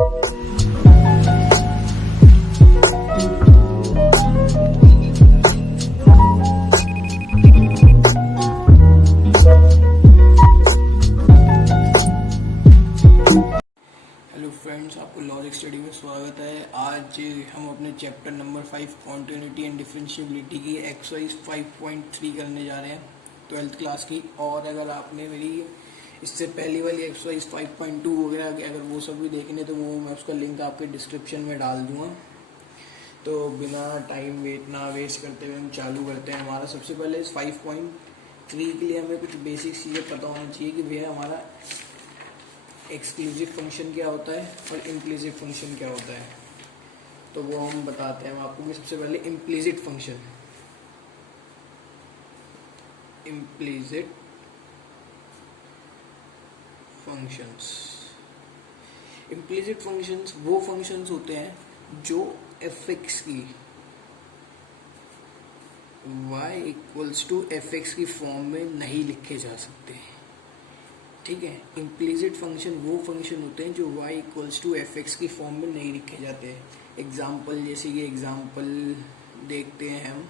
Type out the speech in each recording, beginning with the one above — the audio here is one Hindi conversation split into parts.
हेलो फ्रेंड्स, आपको लॉजिक स्टडी में स्वागत है। आज हम अपने chapter number 5 continuity and differentiability की एक्सरसाइज 5.3 करने जा रहे हैं 12th क्लास की। और अगर आपने मेरी इससे पहली वाली एक्सरसाइज 5.2 वगैरह अगर वो सब भी देखने तो वो मैं उसका लिंक आपके डिस्क्रिप्शन में डाल दूँगा। तो बिना टाइम वेस्ट करते हुए हम चालू करते हैं। हमारा सबसे पहले इस 5.3 के लिए हमें कुछ बेसिक चीज़ें पता होना चाहिए कि भैया हमारा एक्सक्लूसिव फंक्शन क्या होता है और इम्प्लिसिट फंक्शन क्या होता है। तो वो हम बताते हैं आपको कि सबसे पहले इम्प्लिसिट फंक्शन इम्प्लिसिट फंक्शंस वो फंक्शंस होते हैं जो fx की y इक्वल्स टू fx की फॉर्म में नहीं लिखे जा सकते। ठीक है, इम्प्लिसिट फंक्शन वो फंक्शन होते हैं जो y इक्वल्स टू fx की फॉर्म में नहीं लिखे जाते। एग्जाम्पल जैसे ये एग्जाम्पल देखते हैं हम।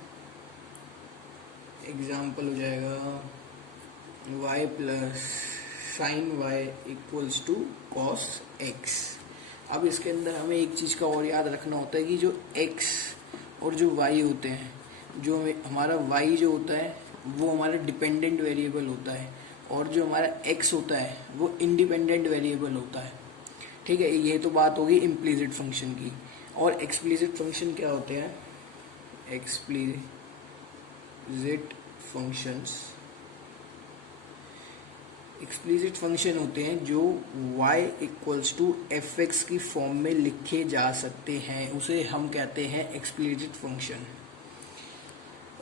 एग्जाम्पल हो जाएगा y plus sine y equals to cos x। अब इसके अंदर हमें एक चीज़ का और याद रखना होता है कि जो x और जो y होते हैं, जो हमारा y जो होता है वो हमारा डिपेंडेंट वेरिएबल होता है और जो हमारा x होता है वो इंडिपेंडेंट वेरिएबल होता है। ठीक है, ये तो बात होगी इम्प्लिसिट फंक्शन की। और एक्सप्लिसिट फंक्शन क्या होते हैं? एक्सप्लिसिट फंक्शन होते हैं जो y इक्वल्स टू fx की फॉर्म में लिखे जा सकते हैं, उसे हम कहते हैं एक्सप्लिसिट फंक्शन।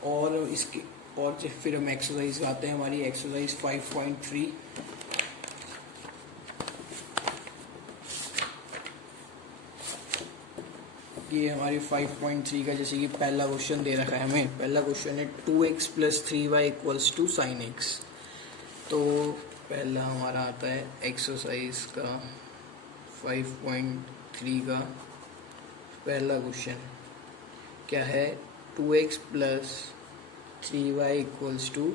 और इसके और फिर हम एक्सरसाइज आते हैं, हमारी एक्सरसाइज 5.3। ये हमारी 5.3 का जैसे कि पहला क्वेश्चन दे रखा है हमें। पहला क्वेश्चन है 2x plus 3y equals to sine x। तो पहला हमारा आता है एक्सरसाइज का 5.3 का पहला क्वेश्चन क्या है? 2x plus 3y equals to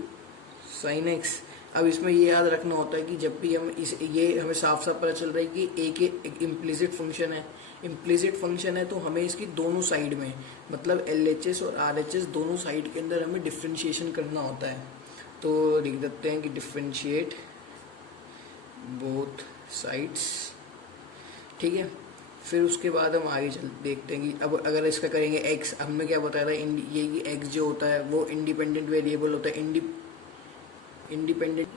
sine x। अब इसमें ये याद रखना होता है कि जब भी हम ये हमें साफ साफ पता चल रहा है कि एक इम्प्लिसिट फंक्शन है। इम्प्लिसिट फंक्शन है तो हमें इसकी दोनों साइड में, मतलब LHS और RHS दोनों साइड के अंदर हमें डिफ्रेंशिएशन करना होता है। तो लिख देते हैं कि डिफ्रेंशिएट बोथ साइड्स। ठीक है, फिर उसके बाद हम आगे देखते हैं कि अब अगर इसका करेंगे x। हमने क्या बताया था, ये कि x जो होता है वो इंडिपेंडेंट वेरिएबल होता है। इंडिपेंडेंट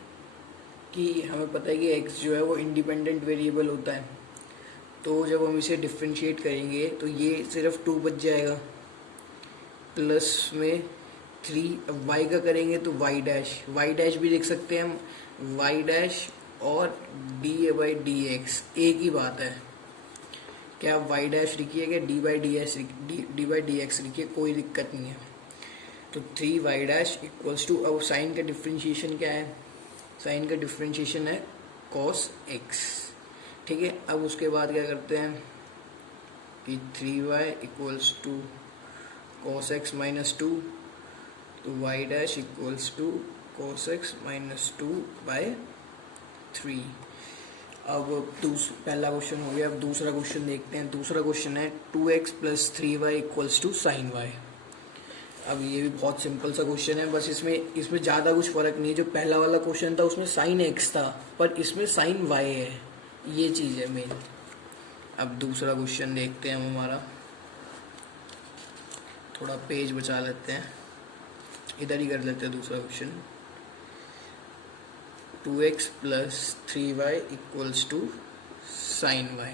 की हमें पता है कि x जो है वो इंडिपेंडेंट वेरिएबल होता है। तो जब हम इसे डिफ्रेंशिएट करेंगे तो ये सिर्फ 2 बच जाएगा, प्लस में 3। अब y का करेंगे तो y डैश भी लिख सकते हैं हम, y डैश और d/dx एक ही बात है। क्या आप y डैश लिखिए क्या d/dx लिखिए, कोई दिक्कत नहीं है। तो 3y डैश इक्वल्स टू, अब साइन का डिफ्रेंशिएशन क्या है? साइन का डिफ्रेंशिएशन है cos x। ठीक है, अब उसके बाद क्या करते हैं कि 3y equals to cos x minus 2, तो y dash equals to cos x minus 2/3। अब पहला क्वेश्चन हो गया। अब दूसरा क्वेश्चन देखते हैं। दूसरा क्वेश्चन है 2x plus 3y equals to sine y। अब ये भी बहुत सिंपल सा क्वेश्चन है, बस इसमें ज़्यादा कुछ फर्क नहीं है। जो पहला वाला क्वेश्चन था उसमें साइन x था, पर इसमें साइन y है, ये चीज़ है मेन। अब दूसरा क्वेश्चन देखते हैं हम हमारा। थोड़ा पेज बचा लेते हैं, इधर ही कर लेते हैं दूसरा question. 2x plus 3y equals to sine y।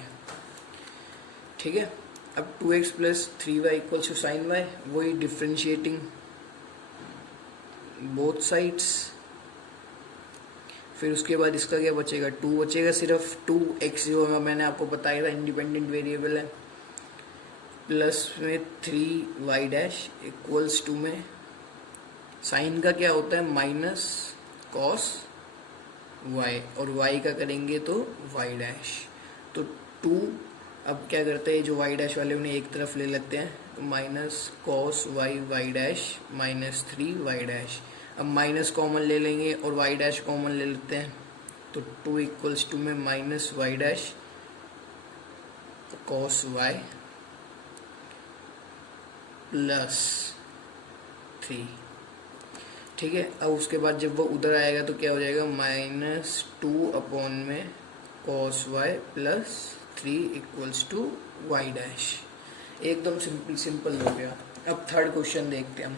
ठीक है, अब 2x plus 3y equals to sine y, वही डिफ्रेंशिएटिंग बोथ साइड्स। फिर उसके बाद इसका क्या बचेगा? 2 बचेगा, सिर्फ 2x जो मैंने आपको बताया था इंडिपेंडेंट वेरिएबल है, प्लस में 3y डैश इक्वल्स टू में साइन का क्या होता है? माइनस कॉस y, और y का करेंगे तो y डैश। तो 2 अब क्या करते हैं, जो वाई डैश वाले उन्हें एक तरफ ले लेते हैं, तो minus cos y y dash minus 3 y dash. अब माइनस कॉमन ले लेंगे और वाई डैश कॉमन ले लेते हैं, तो 2 इक्वल्स टू में minus y dash cos y plus 3। ठीक है, अब उसके बाद जब वो उधर आएगा तो क्या हो जाएगा, माइनस 2 अपॉन में cos y plus 3 equals to y dash. एकदम सिंपल हो गया। अब थर्ड क्वेश्चन देखते हैं हम।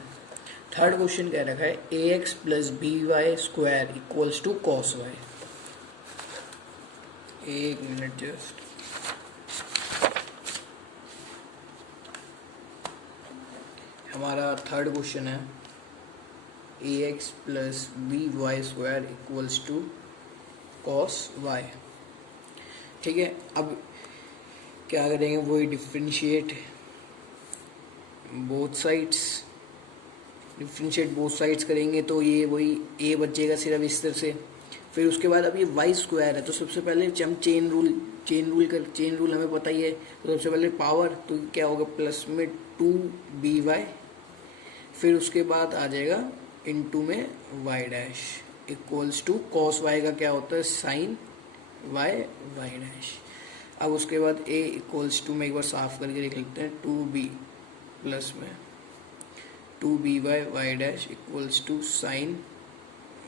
थर्ड क्वेश्चन कह रखा है a x plus b y square equals to cos y. एक मिनट जस्ट। हमारा थर्ड क्वेश्चन है a x plus b y square equals to cos y. ठीक है, अब क्या करेंगे, वही डिफ्रेंशिएट बोथ साइड्स करेंगे, तो ये वही ए बचेगा सिर्फ इस तरह से। फिर उसके बाद अब ये वाई स्क्वायर है, तो सबसे पहले हम चेन रूल हमें पता ही है, तो सबसे पहले पावर, तो क्या होगा, प्लस में 2by, फिर उसके बाद आ जाएगा इनटू में y dash equals to cos y का क्या होता है, साइन वाई वाई डैश। अब उसके बाद a इक्वल्स टू में एक बार साफ करके लिख लेते हैं, 2b प्लस में 2b y dash equals to sine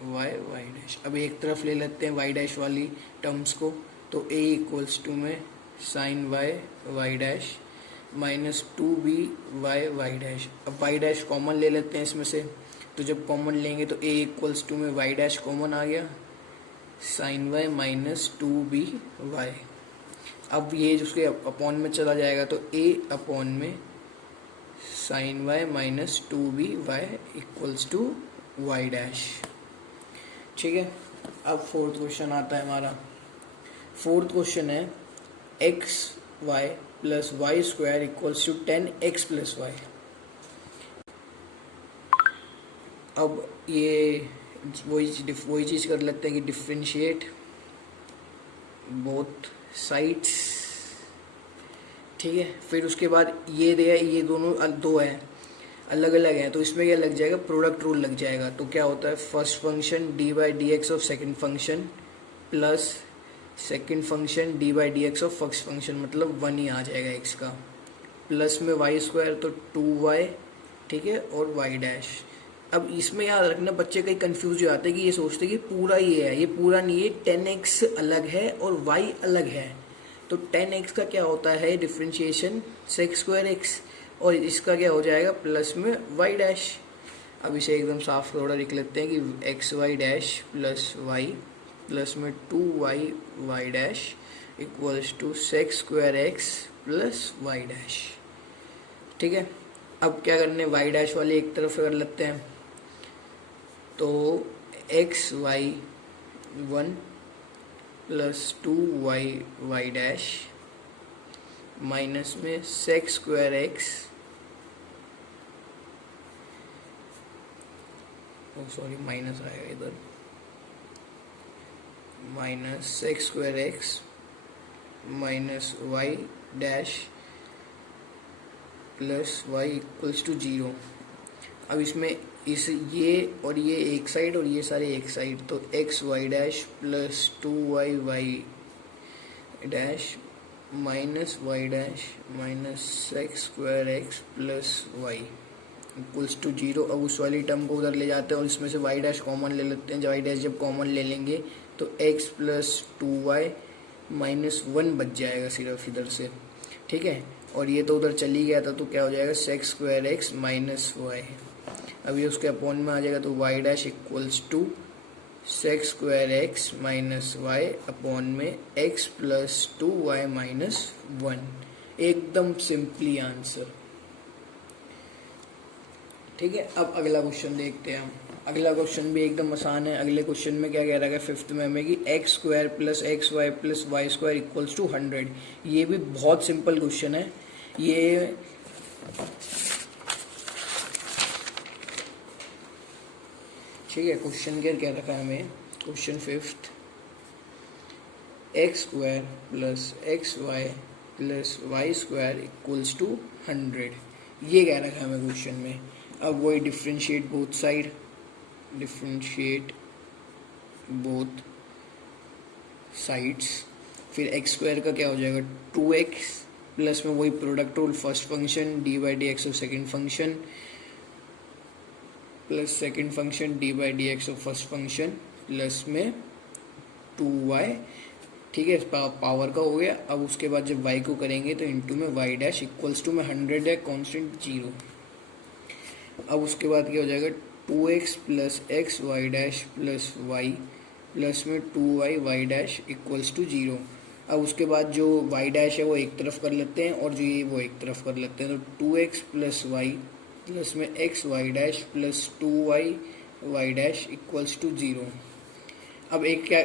y y dash. अब एक तरफ ले लेते हैं वाई डैश वाली टर्म्स को, तो a इक्वल्स टू में sine y y dash minus 2b y dash. अब वाई डैश कॉमन ले लेते हैं इसमें से, तो जब कॉमन लेंगे तो a इक्वल्स टू में वाई डैश कॉमन आ गया, sign y minus 2b Y. अब ये उसके अपॉन में चला जाएगा, तो a अपॉन में sine y minus 2b y equals to y dash. ठीक है, अब फोर्थ क्वेश्चन आता है हमारा। फोर्थ क्वेश्चन है x y plus y square equals to 10x plus y. अब ये वही चीज़ कर लेते हैं कि डिफ्रेंशिएट बोथ साइड्स। ठीक है, फिर उसके बाद ये ये दोनों दो हैं, अलग अलग हैं, तो इसमें क्या लग जाएगा, प्रोडक्ट रूल लग जाएगा। तो क्या होता है, first function d/dx of second function plus second function d/dx of first function, मतलब 1 ही आ जाएगा x का, प्लस में वाई स्क्वायर तो 2y। ठीक है, और वाई डैश। अब इसमें याद रखना, बच्चे कई कंफ्यूज हो जाते हैं कि ये सोचते हैं कि पूरा ये है, ये पूरा नहीं है, 10x अलग है और y अलग है। तो 10x का क्या होता है, डिफ्रेंशिएशन sec स्क्वायर x, और इसका क्या हो जाएगा, प्लस में वाई डैश। अब इसे एकदम साफ थोड़ा लिख लेते हैं कि x y dash plus y plus में 2y y dash equals to sec square x plus y dash. ठीक है, अब क्या करने, वाई डैश वाले एक तरफ कर लेते हैं, तो x y 1 plus 2y y dash minus में sec square x, sorry minus आएगा इधर, minus sec square x minus y dash plus y equals to 0। अब इसमें ये और ये एक साइड और ये सारे एक साइड, तो x y dash plus 2y y dash minus y dash minus sec square x plus y equals to 0। अब उस वाली टर्म को उधर ले जाते हैं और इसमें से वाई डैश कॉमन ले लेते हैं। जब वाई डैश जब कॉमन ले लेंगे तो x प्लस 2y माइनस 1 बच जाएगा सिर्फ इधर से। ठीक है, और ये तो उधर चली गया था, तो क्या हो जाएगा, sec square x minus y. अब ये उसके अपॉन में आ जाएगा, तो y dash equals to sec square x minus y upon में x प्लस 2y माइनस 1। एकदम सिंपली आंसर। ठीक है, अब अगला क्वेश्चन देखते हैं हम। अगला क्वेश्चन भी एकदम आसान है। अगले क्वेश्चन में क्या कह रहा है, फिफ्थ में हमें कि x square plus x y plus y square equals to 100। ये भी बहुत सिंपल क्वेश्चन है। ये ठीक है, क्वेश्चन क्या रखा है हमें, question fifth, x square plus x y plus y square equals to 100, ये कह रखा है हमें क्वेश्चन में। अब वही differentiate both side, differentiate both sides, फिर एक्स स्क्वायर का क्या हो जाएगा 2x, प्लस में वही product rule first function d by d x of second function, plus second function d by d x of first function, plus में 2y, ठीक है, पावर का हो गया। अब उसके बाद जब y को करेंगे तो इंटू में y डैश इक्वल्स टू में 100 है, कॉन्स्टेंट 0। अब उसके बाद क्या हो जाएगा 2x plus x y dash plus y, plus में 2y y dash equals to 0। अब उसके बाद जो y डैश है वो एक तरफ कर लेते हैं और जो ये वो एक तरफ कर लेते हैं, तो 2x प्लस वाई प्लस में x y dash plus 2y y dash equals to 0। अब एक क्या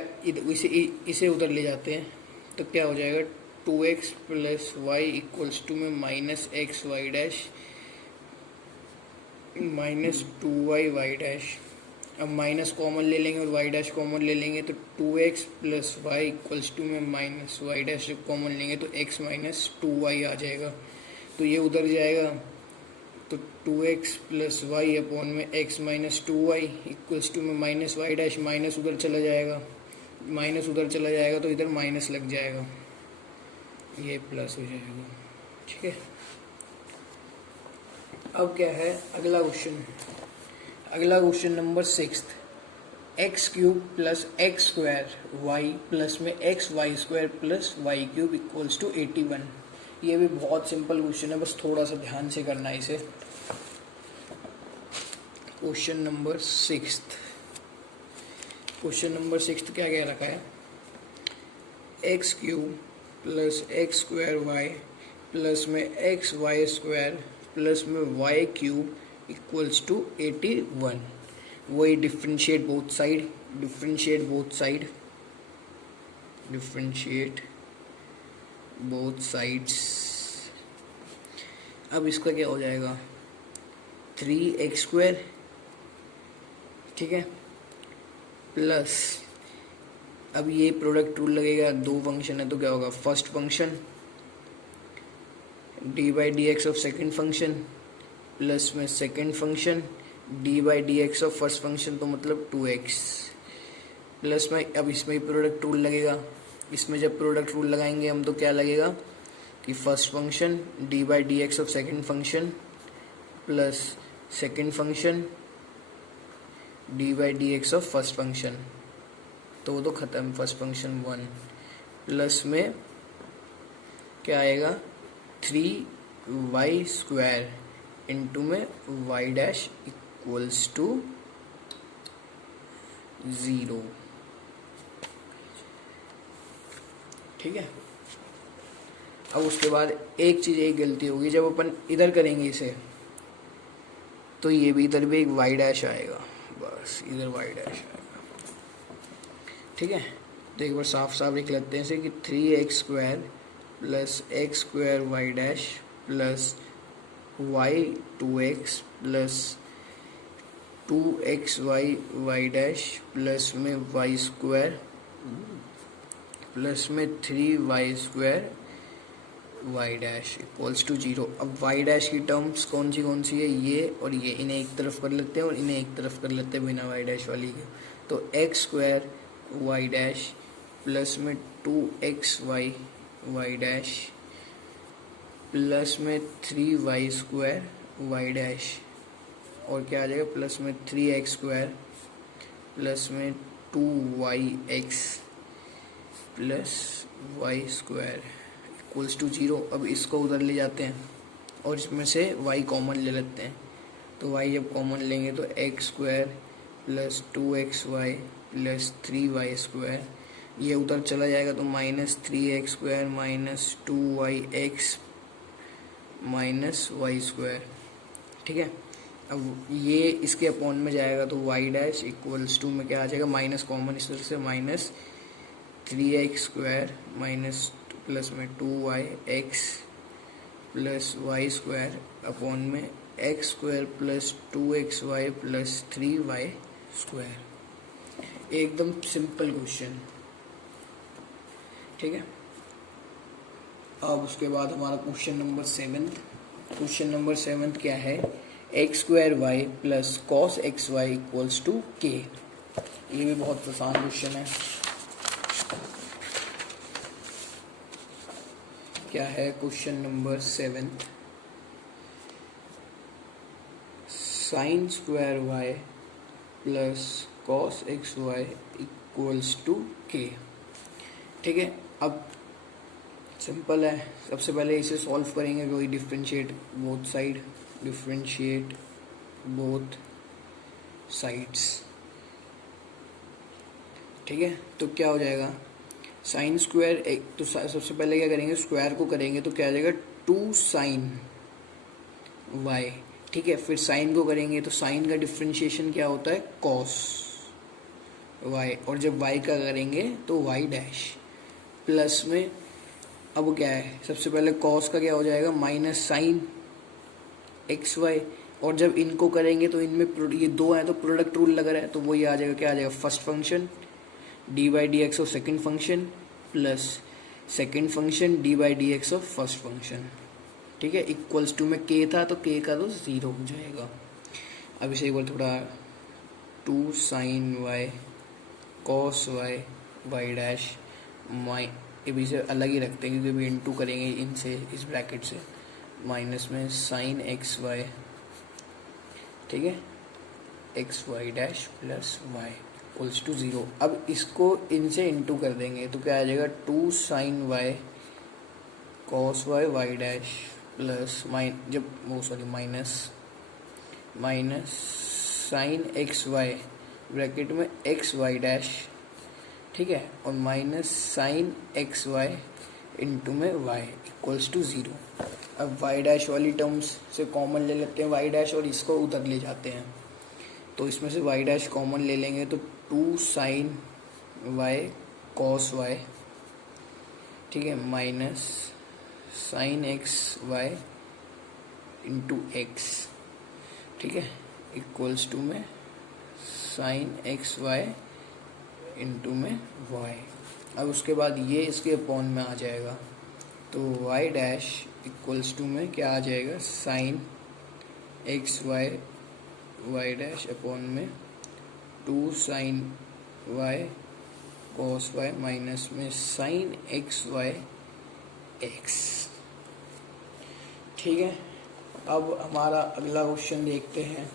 इसे उधर ले जाते हैं तो क्या हो जाएगा 2x plus y equals to में minus x y dash minus 2y y dash. अब माइनस कॉमन ले लेंगे और y डैश कॉमन ले लेंगे तो 2x plus y equals to में माइनस वाई डैश कॉमन लेंगे तो x माइनस 2y आ जाएगा, तो ये उधर जाएगा, तो 2x प्लस वाई अपॉन में x minus 2y equals to में माइनस वाई डैश, माइनस उधर चला जाएगा, माइनस उधर चला जाएगा तो इधर माइनस लग जाएगा, ये प्लस हो जाएगा, ठीक है। अब क्या है अगला क्वेश्चन, अगला question number 6, x cube plus x square y plus में x y square plus y cube equals to 81। ये भी बहुत सिंपल क्वेश्चन है, बस थोड़ा सा ध्यान से करना है इसे। क्वेश्चन नंबर 6, क्वेश्चन नंबर 6 क्या कह रखा है, x cube plus x square y plus में एक्स वाई स्क्वायर प्लस में वाई क्यूब इक्वल्स टू 81। वही differentiate both side, differentiate both side, differentiate both sides. अब इसका क्या हो जाएगा 3x स्क्वायर, ठीक है, प्लस अब ये प्रोडक्ट रूल लगेगा, दो फंक्शन है तो क्या होगा first function d by d x of second function plus में second function d by d x of first function, तो मतलब 2x, प्लस में अब इसमें ही प्रोडक्ट रूल लगेगा। इसमें जब प्रोडक्ट रूल लगाएंगे हम तो क्या लगेगा कि first function d by d x of second function plus second function d by d x of first function, तो वो तो ख़त्म, फर्स्ट फंक्शन 1, प्लस में क्या आएगा 3y स्क्वायर इंटू में y डैश इक्वल्स टू 0, ठीक है। अब उसके बाद एक चीज़ एक गलती होगी, जब अपन इधर करेंगे इसे तो ये भी इधर भी एक y डैश आएगा, बस इधर y डैश आएगा, ठीक है। तो एक बार साफ साफ लिख लेते हैं इसे कि 3x square plus x square y dash plus y 2x plus 2xy y dash plus में वाई स्क्वायर प्लस में 3y square y dash equals to 0। अब वाई डैश की टर्म्स कौन सी है, ये और ये, इन्हें एक तरफ कर लेते हैं और इन्हें एक तरफ कर लेते हैं बिना वाई डैश वाली के, तो x square y dash plus में 2xy वाई डैश प्लस में 3y स्क्वायर वाई डैश, और क्या आ जाएगा प्लस में 3x स्क्वायर प्लस में 2yx plus y square equals to 0। अब इसको उधर ले जाते हैं और इसमें से y कॉमन ले लेते हैं, तो y जब कॉमन लेंगे तो x square plus 2xy plus 3y square, ये उधर चला जाएगा तो minus 3x square minus 2yx minus y square, ठीक है। अब ये इसके अपॉन में जाएगा तो वाई डैश इक्वल्स टू में क्या आ जाएगा माइनस कॉमन, इस तरह से minus 3x square minus plus में 2yx plus y square upon में x square plus 2xy plus 3y square. एकदम सिंपल क्वेश्चन, ठीक है। अब उसके बाद हमारा क्वेश्चन नंबर 7। क्वेश्चन नंबर 7 क्या है, x square y plus cos x y equals to k. ये भी बहुत आसान क्वेश्चन है। क्या है question number 7, sine square y plus cos x y equals to k. ठीक है, अब सिंपल है। सबसे पहले इसे सॉल्व करेंगे, वही differentiate both side, differentiate both sides. ठीक है, तो क्या हो जाएगा, साइन स्क्वायर एक तो सबसे पहले क्या करेंगे, स्क्वायर को करेंगे तो क्या आ जाएगा 2 साइन वाई। ठीक है, फिर साइन को करेंगे तो साइन का डिफ्रेंशिएशन क्या होता है, कॉस वाई, और जब वाई का करेंगे तो वाई डैश प्लस में। अब क्या है, सबसे पहले कॉस का क्या हो जाएगा, माइनस साइन एक्स वाई, और जब इनको करेंगे तो इनमें ये दो हैं तो प्रोडक्ट रूल लग रहा है, तो वो ये आ जाएगा, क्या आ जाएगा, first function d by d x of second function plus second function d by d x of first function. ठीक है, इक्वल्स टू में के था तो के का तो 0 हो जाएगा। अब इसे एक बार थोड़ा 2 sine y cos y y dash माइ, ये भी इसे अलग ही रखते हैं क्योंकि भी इनटू करेंगे इनसे, इस ब्रैकेट से, माइनस में साइन एक्स वाई। ठीक है, x y dash plus y equals to 0। अब इसको इनसे इनटू कर देंगे तो क्या आ जाएगा, 2 sine y cos y y dash plus minus sine x y bracket में एक्स वाई डैश। ठीक है, और minus sine x y into में वाई इक्वल्स टू 0। अब वाई डैश वाली टर्म्स से कॉमन ले लेते हैं वाई डैश, और इसको उधर ले जाते हैं, तो इसमें से वाई डैश कॉमन ले लेंगे तो 2 साइन वाई कॉस वाई। ठीक है, minus sine x y into x. ठीक है, इक्वल्स टू में साइन एक्स वाई इंटू में वाई। अब उसके बाद ये इसके अपॉन में आ जाएगा, तो वाई डैश इक्वल्स टू में क्या आ जाएगा, sine x y y dash upon में 2 sine y cos y minus में साइन एक्स वाई एक्स। ठीक है, अब हमारा अगला क्वेश्चन देखते हैं।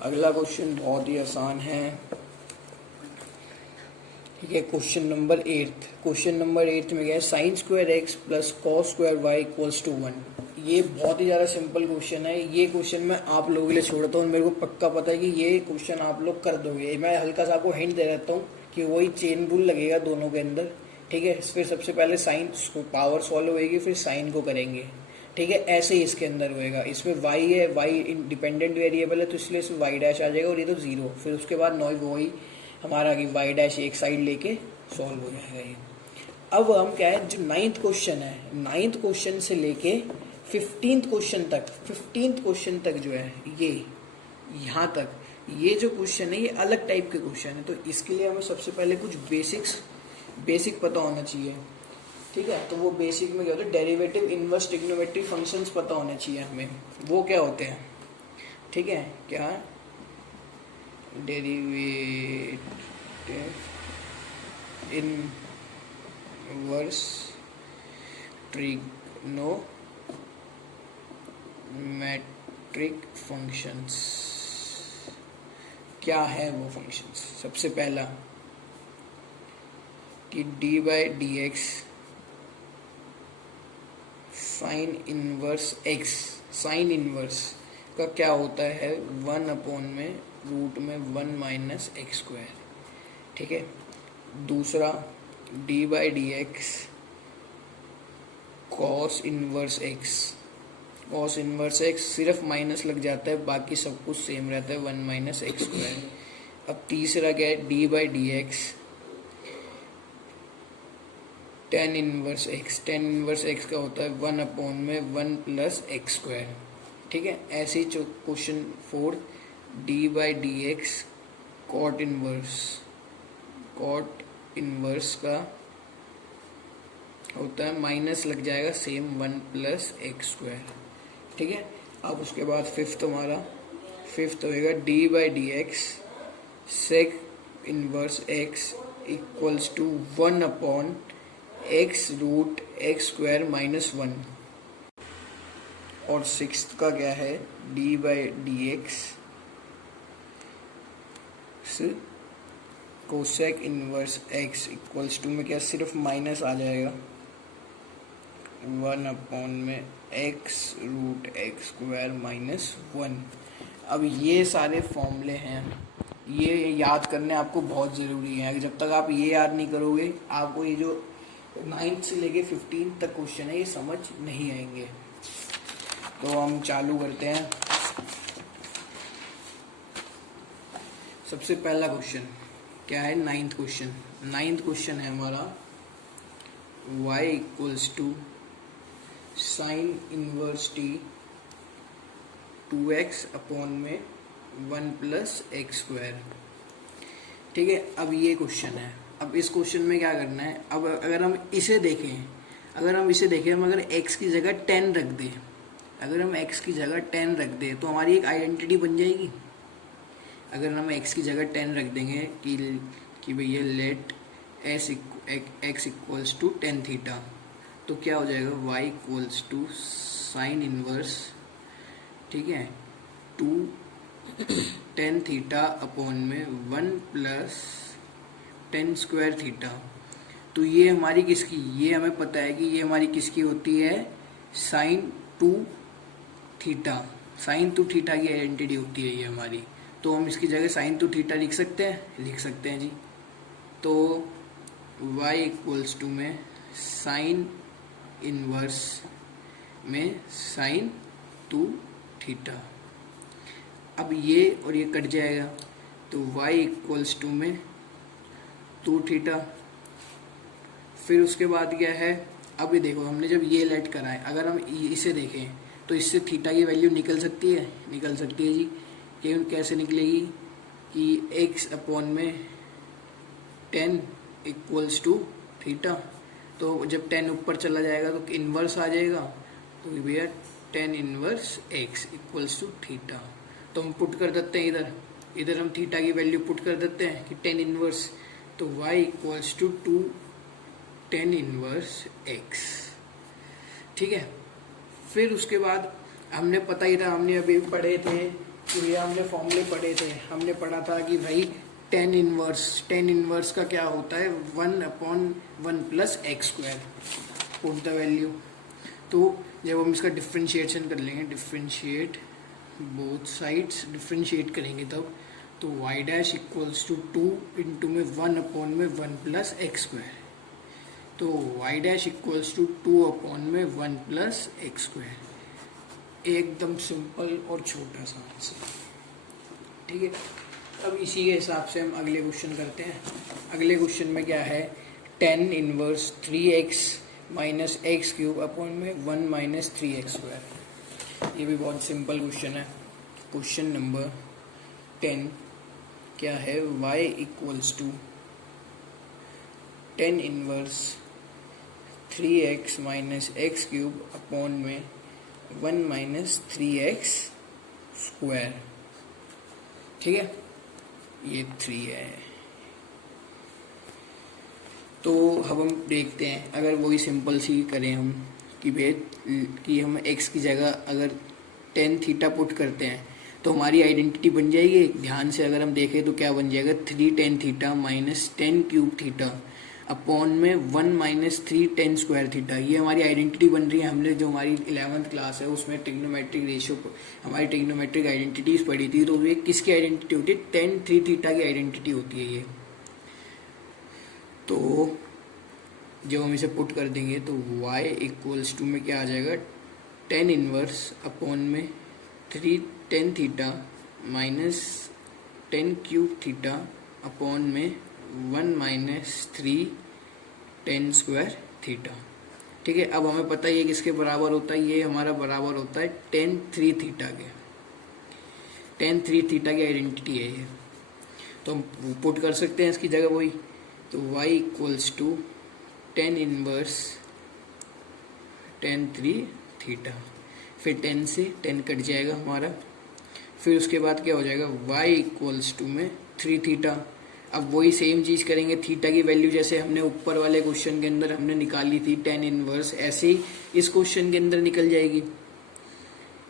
अगला क्वेश्चन बहुत ही आसान है। ठीक है, क्वेश्चन नंबर 8। क्वेश्चन नंबर 8 में क्या है, sine square x plus cos square y equals to 1। ये बहुत ही ज़्यादा सिंपल क्वेश्चन है। ये क्वेश्चन मैं आप लोगों के लिए छोड़ता हूँ, मेरे को पक्का पता है कि ये क्वेश्चन आप लोग कर दोगे। मैं हल्का सा आपको हिंट दे देता हूँ कि वही चेन रूल लगेगा दोनों के अंदर। ठीक है, फिर सबसे पहले साइन पावर सॉल्व होएगी, फिर साइन को करेंगे। ठीक है, ऐसे ही इसके अंदर होएगा। इसमें y है, y इंडिपेंडेंट वेरिएबल है तो इसलिए इसमें y डैश आ जाएगा और ये तो 0। फिर उसके बाद वही हमारा y डैश एक साइड लेके सॉल्व हो जाएगा ये। अब हम क्या है, जो 9th क्वेश्चन है, 9th क्वेश्चन से लेके 15th क्वेश्चन तक जो है ये यहाँ तक, ये जो क्वेश्चन है ये अलग टाइप के क्वेश्चन है। तो इसके लिए हमें सबसे पहले कुछ बेसिक पता होना चाहिए। ठीक है, तो वो बेसिक में क्या होता है, डेरिवेटिव, इनवर्स, ट्रिग्नोमेट्री फंक्शंस पता होने चाहिए हमें। वो क्या होते हैं, ठीक है, क्या डेरिवेटिव, इनवर्स, ट्रिग्नोमेट्रिक फंक्शंस। क्या है वो फंक्शंस, सबसे पहला कि D by d x sine inverse x, sine inverse का क्या होता है, 1 अपॉन में रूट में 1 माइनस एक्स स्क्वायर। ठीक है, दूसरा D by d x cos inverse x, cos inverse x सिर्फ माइनस लग जाता है, बाकी सब कुछ सेम रहता है, 1 माइनस एक्स स्क्वायर। अब तीसरा क्या है, d by d x tan inverse x, tan inverse x का होता है 1 अपॉन में 1 प्लस एक्स स्क्वायर। ठीक है, ऐसे ही question 4 d by d x cot inverse का होता है माइनस लग जाएगा सेम 1 प्लस एक्स स्क्वायर। ठीक है, अब उसके बाद फिफ्थ होएगा d by d x sec inverse x equals to 1 upon x root x square minus 1। और सिक्स्थ का क्या है, d by d x cosec inverse x equals to में क्या सिर्फ माइनस आ जाएगा 1 अपॉन में x root x square minus 1। अब ये सारे फॉर्मूले हैं, ये याद करने आपको बहुत ज़रूरी है। जब तक आप ये याद नहीं करोगे आपको ये जो 9th से लेके 15 तक क्वेश्चन है ये समझ नहीं आएंगे। तो हम चालू करते हैं। सबसे पहला क्वेश्चन क्या है, 9th क्वेश्चन है हमारा y equals to sine inverse t 2x upon में 1 प्लस एक्स स्क्वायर। ठीक है, अब ये क्वेश्चन है। अब इस क्वेश्चन में क्या करना है, अब अगर हम इसे देखें हम अगर x की जगह 10 रख दें, तो हमारी एक आइडेंटिटी बन जाएगी। अगर हम x की जगह 10 रख देंगे कि भैया let x equals to 10 theta, तो क्या हो जाएगा y equals to sine inverse, ठीक है, 10 थीटा अपॉन में 1 प्लस 10 स्क्वायर थीटा। तो ये हमारी किसकी, ये हमें पता है कि ये हमारी किसकी होती है, साइन 2 थीटा की आइडेंटिटी होती है ये हमारी। तो हम इसकी जगह साइन 2 थीटा लिख सकते हैं जी। तो y इक्वल्स टू में साइन इनवर्स में साइन 2 थीटा। अब ये और ये कट जाएगा, तो y इक्वल्स टू में 2 थीटा। फिर उसके बाद क्या है, अब ये देखो हमने जब ये लेट करा है, अगर हम इसे देखें तो इससे थीटा की वैल्यू निकल सकती है जी। कैसे निकलेगी कि x अपॉन में 10 इक्वल्स टू थीटा। तो जब 10 ऊपर चला जाएगा तो इन्वर्स आ जाएगा, तो भैया 10 inverse x equals to theta. तो हम पुट कर देते हैं इधर हम थीटा की वैल्यू पुट कर देते हैं कि 10 इन्वर्स, तो y equals to 10 inverse x। ठीक है, फिर उसके बाद हमने पता ही था, हमने अभी पढ़े थे कि भैया हमने फॉर्मूले पढ़े थे, हमने पढ़ा था कि भाई 10 इन्वर्स का क्या होता है 1 upon 1 plus x square, put the value. तो जब हम इसका डिफ्रेंशिएशन कर लेंगे, डिफ्रेंशिएट बोथ साइड्स डिफ्रेंशिएट करेंगे तब, तो y dash equals to 2 into में 1 अपॉन में 1 प्लस एक्स स्क्वायर। तो y dash equals to 2 upon में 1 प्लस एक्स स्क्वायर। एकदम सिंपल और छोटा सा आंसर। ठीक है, अब इसी के हिसाब से हम अगले क्वेश्चन करते हैं। अगले क्वेश्चन में क्या है, 10 inverse 3x minus x cube upon में 1 माइनस 3x स्क्वायर। ये भी बहुत सिंपल क्वेश्चन है। क्वेश्चन नंबर 10 क्या है, y equals to 10 inverse 3x minus x cube upon में 1 माइनस 3x स्क्वायर। ठीक है, ये 3 है। तो अब हम देखते हैं, अगर वही सिंपल सी करें हम कि हम x की जगह अगर 10 थीटा पुट करते हैं तो हमारी आइडेंटिटी बन जाएगी। ध्यान से अगर हम देखें तो क्या बन जाएगा, 3 10 theta minus 10 cube theta upon में 1 माइनस 3 10 स्क्वायर थीटा। ये हमारी आइडेंटिटी बन रही है। हमने जो हमारी 11th क्लास है उसमें ट्रिग्नोमेट्रिक रेशियो, हमारी ट्रिग्नोमेट्रिक आइडेंटिटीज पढ़ी थी। तो ये किसकी आइडेंटिटी होती है, 10 3 थीटा की आइडेंटिटी होती है ये। तो जब हम इसे पुट कर देंगे तो y इक्वल्स टू में क्या आ जाएगा, 10 इनवर्स अपॉन में 3 10 theta minus 10 cube theta upon में 1 माइनस 3 10 स्क्वायर थीटा। ठीक है, अब हमें पता है ये किसके बराबर होता है, ये हमारा बराबर होता है 10 3 थीटा के। 10 3 थीटा की आइडेंटिटी है ये, तो हम पुट कर सकते हैं इसकी जगह वही। तो y equals to 10 inverse tan 3 theta, फिर 10 से 10 कट जाएगा हमारा, फिर उसके बाद क्या हो जाएगा y इक्वल्स टू में 3 थीटा। अब वही सेम चीज़ करेंगे, थीटा की वैल्यू जैसे हमने ऊपर वाले क्वेश्चन के अंदर हमने निकाली थी tan इनवर्स, ऐसे ही इस क्वेश्चन के अंदर निकल जाएगी,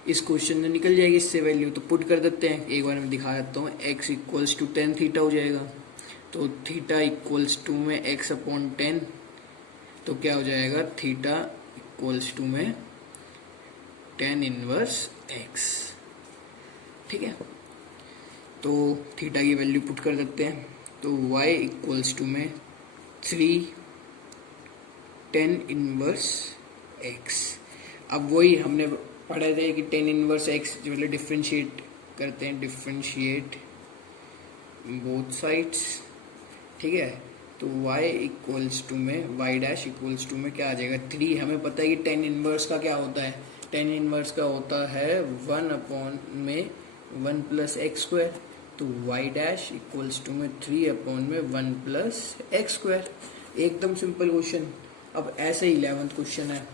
इस क्वेश्चन में निकल जाएगी इससे वैल्यू। तो पुट कर देते हैं, एक बार मैं दिखा देता हूँ। x equals to tan theta हो जाएगा, तो थीटा इक्वल्स टू में x अपॉन 10, तो क्या हो जाएगा थीटा इक्वल्स टू में tan इनवर्स x। ठीक है, तो थीटा की वैल्यू पुट कर देते हैं, तो y इक्वल्स टू में 3 tan इनवर्स x। अब वही हमने पढ़े थे कि tan इनवर्स x जो है डिफ्रेंशिएट करते हैं, डिफ्रेंशिएट बोथ साइड्स। ठीक है, तो y इक्वल्स टू में y डैश इक्वल्स टू में क्या आ जाएगा 3। हमें पता है कि tan इनवर्स का क्या होता है, tan इनवर्स का होता है 1 अपॉन में 1 प्लस एक्स स्क्वायर, तो y डैश इक्वल्स टू में 3 अपॉन में 1 प्लस एक्स स्क्वायर। एकदम सिंपल क्वेश्चन। अब ऐसे ही 11th क्वेश्चन है।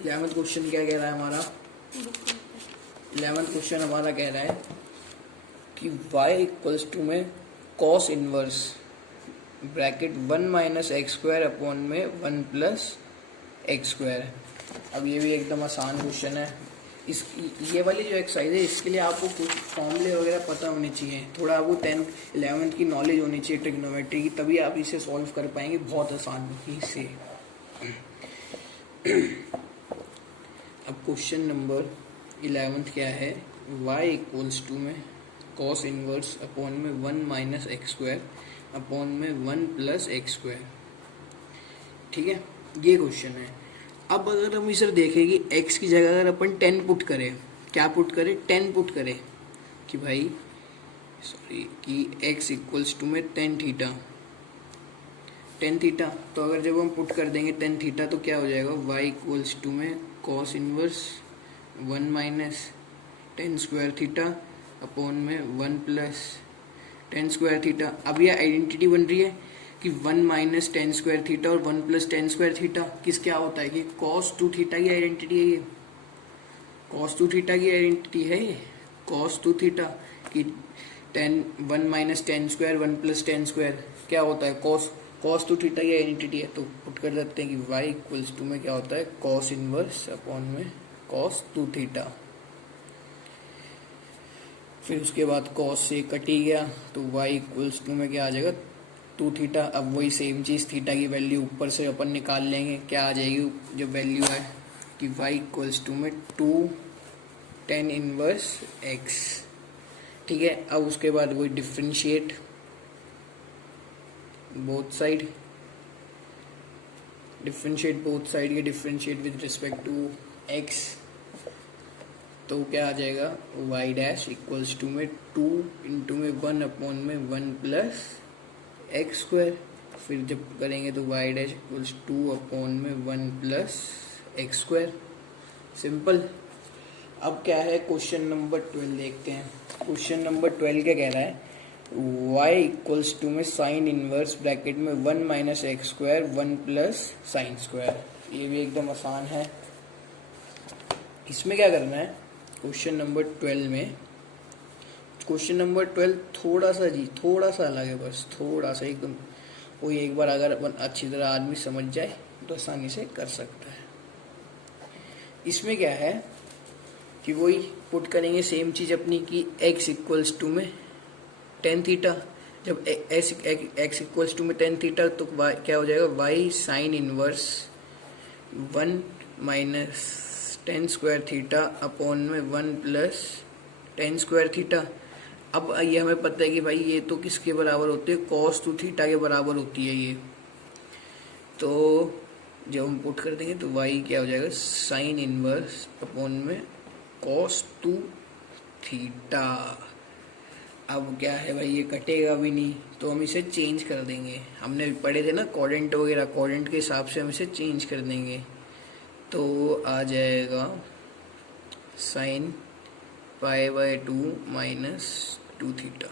11th क्वेश्चन क्या कह रहा है हमारा, 11th क्वेश्चन हमारा कह रहा है कि y इक्वल्स टू में cos inverse bracket 1 minus x square upon में 1 प्लस एक्स स्क्वायर। अब ये भी एकदम आसान क्वेश्चन है। इस ये वाली जो एक्सरसाइज है इसके लिए आपको कुछ फॉर्मूले वगैरह पता होने चाहिए, थोड़ा आपको 10th 11th की नॉलेज होनी चाहिए ट्रिग्नोमेट्री की, तभी आप इसे सॉल्व कर पाएंगे बहुत आसान से। अब क्वेश्चन नंबर 11th क्या है, y इक्वल्स टू में कॉस इनवर्स अपॉन में 1 माइनस एक्स स्क्वायर अपॉन में 1 प्लस एक्स स्क्वायर। ठीक है, ये क्वेश्चन है। अब अगर हम इसे देखें कि x की जगह अगर अपन 10 पुट करें, क्या पुट करें 10 पुट करें कि भाई सॉरी कि x इक्वल्स टू में 10 थीटा, 10 थीटा, तो अगर जब हम पुट कर देंगे 10 थीटा तो क्या हो जाएगा y इक्वल्स टू में cos inverse 1 minus 10 square theta upon में 1 प्लस 10 स्क्वायर थीटा। अब यह आइडेंटिटी बन रही है कि 1 माइनस 10 स्क्वायर थीटा और 1 प्लस 10 स्क्वायर थीटा किस क्या होता है कि कॉस 2 थीटा की आइडेंटिटी है, ये कॉस 2 थीटा की आइडेंटिटी है, ये कॉस 2 थीटा कि 1 माइनस 10 स्क्वायर 1 प्लस 10 स्क्वायर क्या होता है कॉस 2 थीटा की आइडेंटिटी है। तो पुट कर देते हैं कि y इक्वल्स टू में क्या होता है कॉस इनवर्स अपॉन में कॉस 2 थीटा, फिर उसके बाद कॉस से कट ही गया तो y इक्वल्स टू में क्या आ जाएगा 2 थीटा। अब वही सेम चीज़ थीटा की वैल्यू ऊपर से अपन निकाल लेंगे, क्या आ जाएगी जो वैल्यू है कि y इक्वल्स टू में 2 tan इनवर्स x। ठीक है, अब उसके बाद वही differentiate both side, differentiate both side के differentiate with respect to x, तो क्या आ जाएगा y डैश इक्वल्स टू में 2 इंटू में 1 अपॉन में 1 प्लस एक्स स्क्वायर, फिर जब करेंगे तो y डैश इक्वल्स 2 अपॉन में 1 प्लस एक्स स्क्वायर। सिंपल। अब क्या है क्वेश्चन नंबर 12 देखते हैं। क्वेश्चन नंबर 12 क्या कह रहा है, y इक्वल्स टू में साइन इनवर्स ब्रैकेट में 1 minus x square 1 plus sine square. ये भी एकदम आसान है। इसमें क्या करना है क्वेश्चन नंबर 12 में, क्वेश्चन नंबर 12 थोड़ा सा अलग है, बस थोड़ा सा एकदम, वो एक बार अगर अपन अच्छी तरह आदमी समझ जाए तो आसानी से कर सकता है। इसमें क्या है कि वही पुट करेंगे सेम चीज़ अपनी की x इक्वल्स टू में 10 थीटा, जब x इक्वल्स टू में 10 थीटा तो क्या हो जाएगा y sine inverse 1 minus 10 square theta upon में 1 प्लस 10 स्क्वायर थीटा। अब ये हमें पता है कि भाई ये तो किसके बराबर होती है कॉस 2 थीटा के बराबर होती है ये, तो जब हम पुट कर देंगे तो y क्या हो जाएगा साइन इनवर्स अपॉन में कॉस 2 थीटा। अब क्या है भाई ये कटेगा भी नहीं तो हम इसे चेंज कर देंगे, हमने पढ़े थे ना कोडेंट वगैरह, कोडेंट के हिसाब से हम इसे चेंज कर देंगे तो आ जाएगा साइन π/2 माइनस 2 थीटा,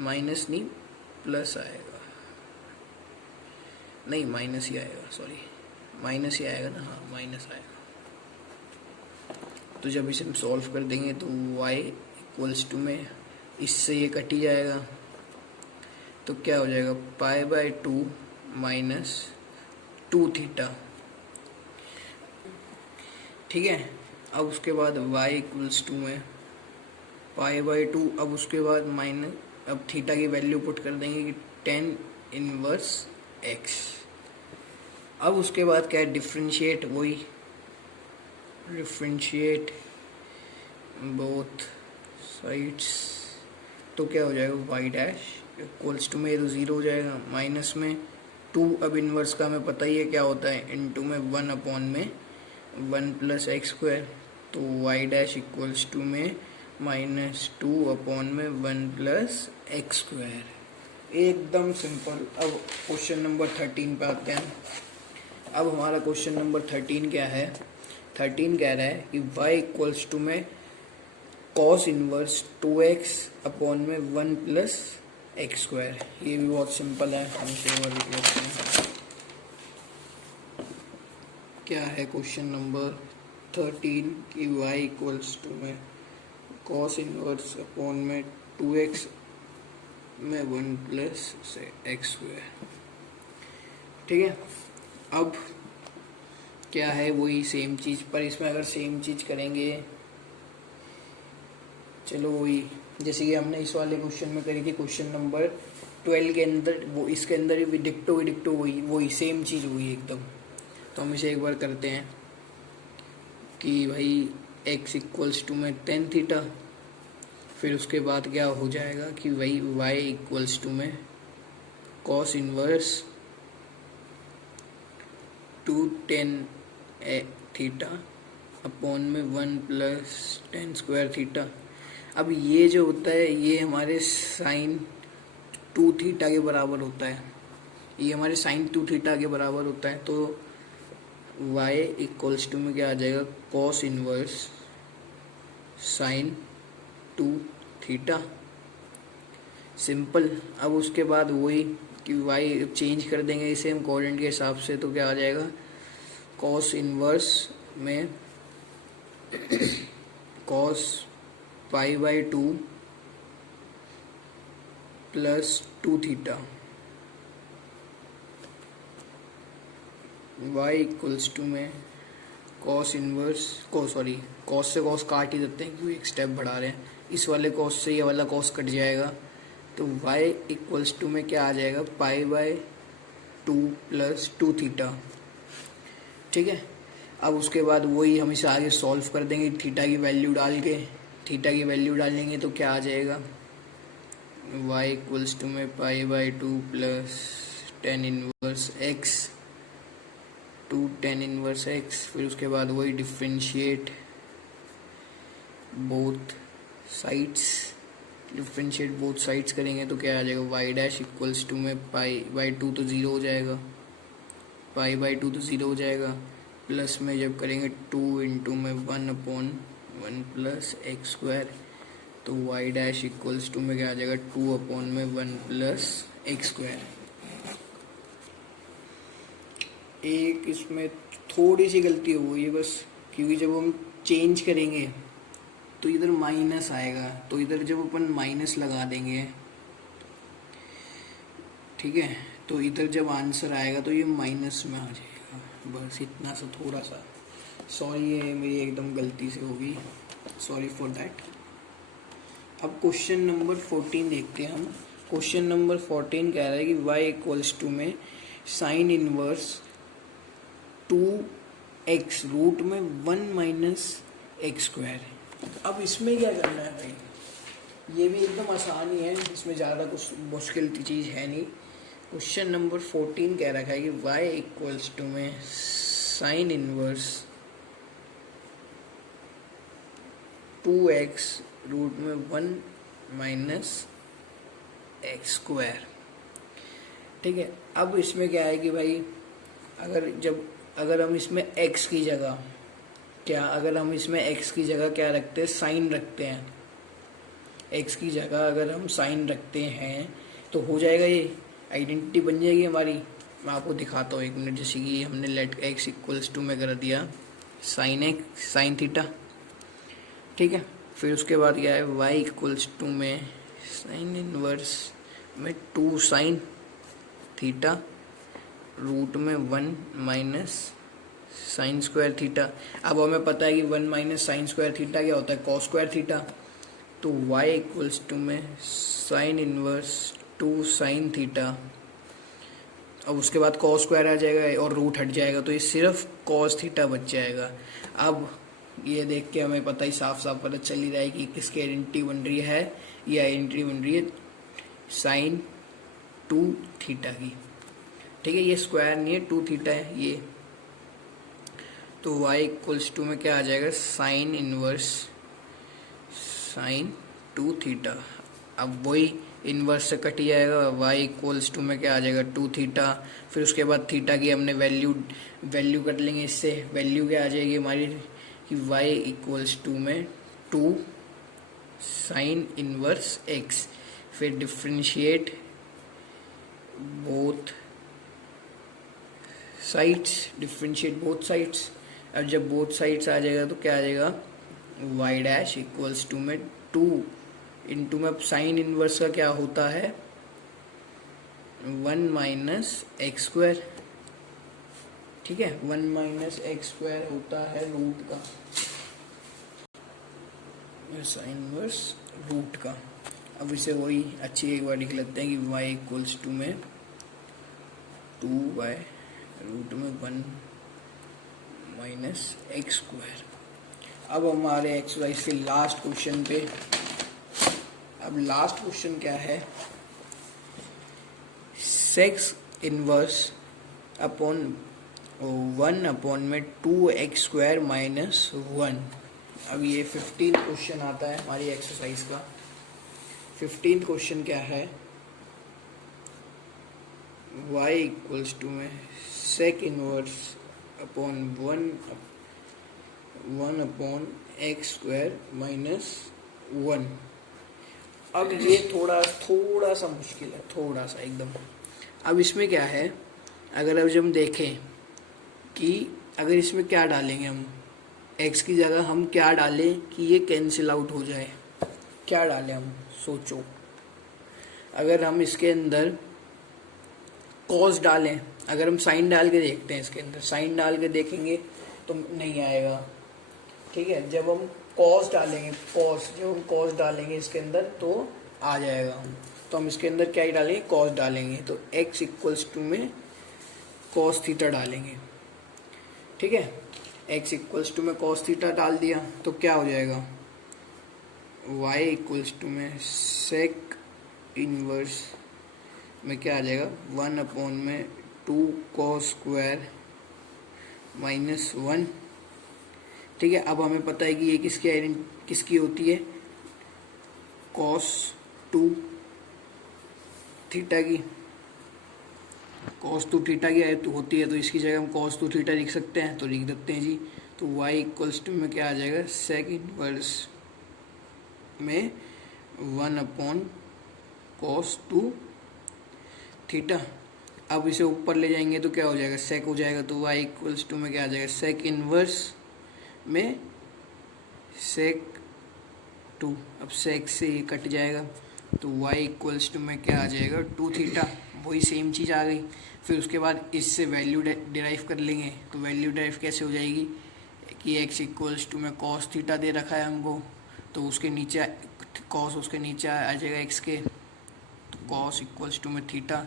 माइनस नहीं प्लस आएगा, नहीं माइनस ही आएगा, सॉरी माइनस ही आएगा ना, हाँ माइनस आएगा। तो जब इसे हम सॉल्व कर देंगे तो y इक्वल्स टू में इससे ये कट ही जाएगा, तो क्या हो जाएगा π/2 माइनस 2 थीटा। ठीक है, अब उसके बाद y इक्वल्स टू में π/2, अब उसके बाद माइनस, अब थीटा की वैल्यू पुट कर देंगे कि 10 इनवर्स x। अब उसके बाद क्या है, डिफ्रेंशिएट, वही डिफ्रेंशिएट बोथ साइड्स, तो क्या हो जाएगा y डैश इक्वल्स टू में, ये तो 0 हो जाएगा, माइनस में 2, अब इनवर्स का हमें पता ही है क्या होता है, इनटू में 1 अपॉन में 1 प्लस एक्स स्क्वायर, तो y डैश इक्वल्स टू में माइनस 2 अपॉन में 1 प्लस एक्स स्क्वायर। एकदम सिंपल। अब क्वेश्चन नंबर 13 पे आते हैं। अब हमारा क्वेश्चन नंबर 13 क्या है, 13 कह रहा है कि y इक्वल्स टू में कॉस इनवर्स 2x अपॉन में 1 प्लस एक्स स्क्वायर। ये भी बहुत सिंपल है, हम इसे और लिख लेते हैं। क्या है क्वेश्चन नंबर 13 कि y इक्वल्स टू में कॉस इनवर्स अपॉन में 2x में 1 प्लस एक्स स्क्वायर। ठीक है, अब क्या है, वही सेम चीज़, पर इसमें अगर सेम चीज़ करेंगे, चलो वही जैसे कि हमने इस वाले क्वेश्चन में करी थी, क्वेश्चन नंबर 12 के अंदर, वो इसके अंदर भी डिक्टो वही सेम चीज़ हुई एकदम। तो हम इसे एक बार करते हैं कि भाई x इक्वल्स टू में 10 थीटा, फिर उसके बाद क्या हो जाएगा कि भाई y इक्वल्स टू में cos inverse 2tan theta upon में 1 प्लस 10 स्क्वायर थीटा। अब ये जो होता है ये हमारे साइन 2 थीटा के बराबर होता है, ये हमारे साइन 2 थीटा के बराबर होता है। तो y इक्वल्स टू में क्या आ जाएगा, cos inverse sine 2 theta, simple. अब उसके बाद वही कि y चेंज कर देंगे इसे हम कोऑर्डिनेट के हिसाब से, तो क्या आ जाएगा, कॉस इनवर्स में cos π/2 plus 2 theta, y equals to में कॉस इनवर्स कॉस से कॉस काट ही देते हैं क्योंकि एक स्टेप बढ़ा रहे हैं, इस वाले कॉस से ये वाला कॉस कट जाएगा, तो y इक्वल्स टू में क्या आ जाएगा, π/2 प्लस 2 थीटा। ठीक है, अब उसके बाद वही हम इसे आगे सॉल्व कर देंगे, थीटा की वैल्यू डाल के, थीटा की वैल्यू डालेंगे तो क्या आ जाएगा, y इक्वल्स टू में π/2 plus 10 inverse x, 2 tan inverse x, फिर उसके बाद वही डिफ्रेंशिएट बोथ साइड्स करेंगे तो क्या आ जाएगा, y डैश इक्वल्स टू में π/2 तो 0 हो जाएगा, π/2 तो 0 हो जाएगा, प्लस में जब करेंगे 2 इंटू में 1 अपॉन 1 प्लस एक्स स्क्वायर, तो y डैश इक्वल्स टू में क्या आ जाएगा, 2 अपॉन में 1 प्लस एक्स स्क्वायर। एक इसमें थोड़ी सी गलती हो गई है बस, क्योंकि जब हम चेंज करेंगे तो इधर माइनस आएगा, तो इधर जब अपन माइनस लगा देंगे, ठीक है, तो इधर जब आंसर आएगा तो ये माइनस में आ जाएगा, बस इतना सा थोड़ा सा, सॉरी ये मेरी एकदम गलती से होगी, सॉरी फॉर दैट। अब क्वेश्चन नंबर 14 देखते हैं हम। क्वेश्चन नंबर 14 कह रहा है कि y इक्वल्स टू में साइन इनवर्स 2x रूट में 1 माइनस एक्स स्क्वायर। अब इसमें क्या करना है भाई, ये भी एकदम आसान ही है, इसमें ज़्यादा कुछ मुश्किल चीज़ है नहीं। क्वेश्चन नंबर 14 कह रखा है कि y इक्वल्स टू में साइन इनवर्स 2x रूट में 1 माइनस एक्स स्क्वायर। ठीक है, अब इसमें क्या है कि भाई अगर हम इसमें x की जगह क्या रखते हैं, साइन रखते हैं, x की जगह अगर हम साइन रखते हैं तो हो जाएगा, ये आइडेंटिटी बन जाएगी हमारी। मैं आपको दिखाता हूँ 1 मिनट। जैसे कि हमने लेट एक्स इक्वल्स टू में कर दिया साइन एक्स साइन थीटा, ठीक है। फिर उसके बाद क्या है, वाई इक्वल्स टू में साइन इनवर्स में 2 साइन थीटा रूट में 1 माइनस साइन स्क्वायर थीटा। अब हमें पता है कि 1 माइनस साइन स्क्वायर थीटा क्या होता है, कॉस स्क्वायर थीटा। तो y इक्वल्स टू में साइन इनवर्स 2 साइन थीटा, अब उसके बाद कॉस स्क्वायर आ जाएगा और रूट हट जाएगा, तो ये सिर्फ कॉस थीटा बच जाएगा। अब ये देख के हमें पता ही साफ साफ पता चल ही रहा है कि किसकी आइडेंटिटी बन रही है, ये आइडेंटिटी बन रही है साइन 2 थीटा की, ठीक है। ये स्क्वायर नहीं है, 2 थीटा है ये। तो y इक्वल्स टू में क्या आ जाएगा, साइन इनवर्स साइन 2 थीटा। अब वही इनवर्स से कट जाएगा, y इक्वल्स टू में क्या आ जाएगा 2 थीटा। फिर उसके बाद थीटा की हमने वैल्यू कर लेंगे, इससे वैल्यू क्या आ जाएगी हमारी कि y इक्वल्स टू में 2 साइन इनवर्स x। फिर डिफ्रेंशिएट बोथ साइड्स। अब जब बोथ साइड्स आ जाएगा तो क्या आ जाएगा, y डैश इक्वल्स टू में 2 इंटू में साइन इनवर्स का क्या होता है 1 माइनस एक्स स्क्वायर, ठीक है। 1 माइनस एक्स स्क्वायर होता है रूट का, साइन इनवर्स रूट का। अब इसे वही अच्छी एक बार लिख लेते हैं कि y इक्वल्स टू में 2 बाय रूट में 1 माइनस एक्स स्क्वायर। अब हमारे एक्सरसाइज के लास्ट क्वेश्चन पे, अब लास्ट क्वेश्चन क्या है, सेक्स इनवर्स अपॉन 1 अपॉन में 2x स्क्वायर माइनस 1। अब ये 15th क्वेश्चन आता है हमारी एक्सरसाइज का। 15th क्वेश्चन क्या है, y इक्वल्स टू में sec inverse upon 1 upon x square minus 1। अब ये थोड़ा सा मुश्किल है, थोड़ा सा एकदम। अब इसमें क्या है, अगर अब जब हम देखें कि अगर इसमें क्या डालेंगे हम, x की जगह हम क्या डालें कि ये कैंसिल आउट हो जाए, क्या डालें हम सोचो। अगर हम इसके अंदर कॉस डालें, अगर हम साइन डाल के देखते हैं, इसके अंदर साइन डाल के देखेंगे तो नहीं आएगा, ठीक है। जब हम कॉस डालेंगे, जब हम कॉस डालेंगे इसके अंदर तो आ जाएगा। तो हम इसके अंदर क्या ही डालेंगे, कॉस डालेंगे, तो x इक्वल्स टू में कॉस थीटा डालेंगे, ठीक है। x इक्वल्स टू में कॉस थीटा डाल दिया तो क्या हो जाएगा, y इक्वल्स टू में सेक इनवर्स में क्या आ जाएगा 1 अपॉन में 2 कॉस स्क्वायर माइनस 1, ठीक है। अब हमें पता है कि ये किसकी होती है, कॉस 2 थीटा की, कॉस 2 थीटा की होती है, तो इसकी जगह हम कॉस 2 थीटा लिख सकते हैं, तो लिख देते हैं जी। तो y इक्वल्स टू में क्या आ जाएगा, सेक इनवर्स में 1 अपॉन कॉस 2 थीटा। अब इसे ऊपर ले जाएंगे तो क्या हो जाएगा, सेक हो जाएगा, तो y इक्वल्स टू में क्या आ जाएगा, सेक इनवर्स में सेक 2। अब सेक से ये कट जाएगा तो y इक्वल्स टू में क्या आ जाएगा 2 थीटा, वही सेम चीज़ आ गई। फिर उसके बाद इससे वैल्यू डिराइव कर लेंगे, तो वैल्यू डिराइव कैसे हो जाएगी कि x इक्वल्स टू में कॉस थीटा दे रखा है हमको, तो उसके नीचे कॉस उसके नीचे आ जाएगा x के, तो कॉस इक्वल्स टू में थीटा,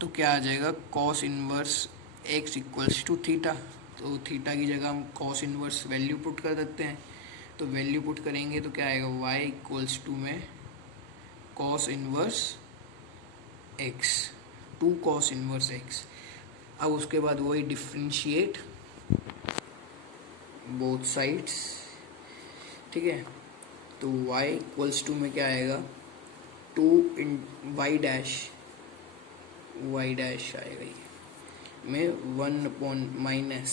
तो क्या आ जाएगा cos inverse x equals to theta. तो थीटा की जगह हम कॉस इनवर्स वैल्यू पुट कर देते हैं, तो वैल्यू पुट करेंगे तो क्या आएगा, y इक्वल्स टू में cos inverse x, 2 cos inverse x। अब उसके बाद वही डिफ्रेंशिएट बोथ साइड्स, ठीक है। तो y इक्वल्स टू में क्या आएगा 2 y डैश आएगा ये में 1 अपॉन माइनस,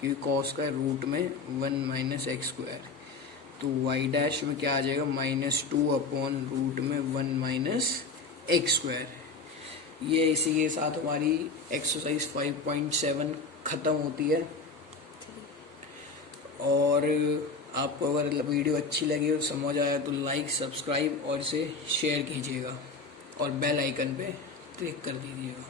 क्योंकि कॉस का रूट में 1 माइनस एक्स स्क्वायर, तो y डैश में क्या आ जाएगा -2 अपॉन रूट में 1 माइनस एक्स स्क्वायर। ये इसी के साथ हमारी एक्सरसाइज 5.7 ख़त्म होती है। और आपको अगर वीडियो अच्छी लगी और समझ आया तो लाइक, सब्सक्राइब और इसे शेयर कीजिएगा और बेल आइकन पे क्लिक कर दीजिएगा।